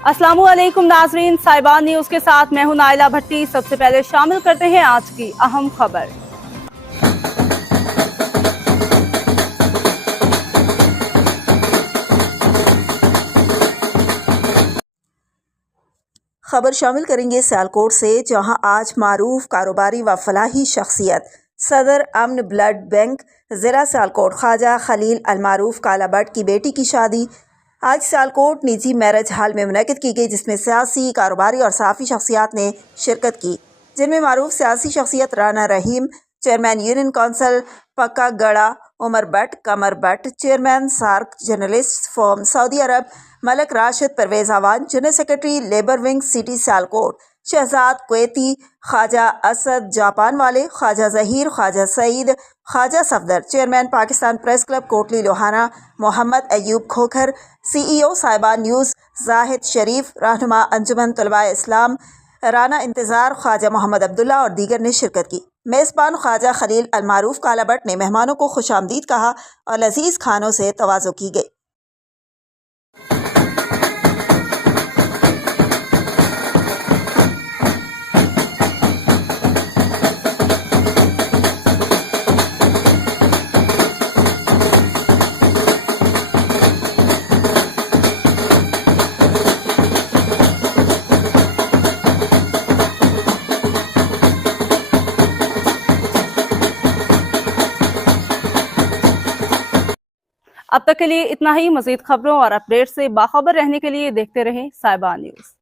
अस्सलामुअलैकुम नाजरीन, साहिबान न्यूज के साथ मैं हूं नाइला भट्टी। सबसे पहले शामिल करते हैं आज की अहम खबर। खबर शामिल करेंगे सियालकोट से, जहां आज मारूफ कारोबारी व फलाही शख्सियत सदर अमन ब्लड बैंक ज़िला सियालकोट ख्वाजा खलील अलमारूफ काला भट्ट की बेटी की शादी आज सियालकोट निजी मैरिज हॉल में मुनक़िद की गई, जिसमें सियासी, कारोबारी और सहाफ़ी शख्सियात ने शिरकत की, जिनमें मारूफ सियासी शख्सियत Rana Rahim, chairman union council Pakka Garha Umar Bhatt, Qamar Bhatt, chairman SAARC journalist forum Saudi अरब Malak Rashid, Parvez Awan, general secretary labour wing city Sialkot Shahzad Kuwaiti, Khawaja Asad Japan वाले, Khawaja Zaheer, Khawaja Saeed, Khawaja Safdar, chairman Pakistan press club Kotli Lohana Mohammad Ayub Khokhar, CEO साहिबान न्यूज़ जाहिद शरीफ, रहनुमा अंजुमन तलबाए इस्लाम राना इंतज़ार, ख्वाजा मोहम्मद अब्दुल्ला और दीगर ने शिरकत की। मेज़बान ख्वाजा खलील अलमारूफ काला भट्ट ने मेहमानों को खुशामदीद कहा और लजीज खानों से तवाज़ो की गई। अब तक के लिए इतना ही। मजीद खबरों और अपडेट से बाखबर रहने के लिए देखते रहें साहिबान न्यूज।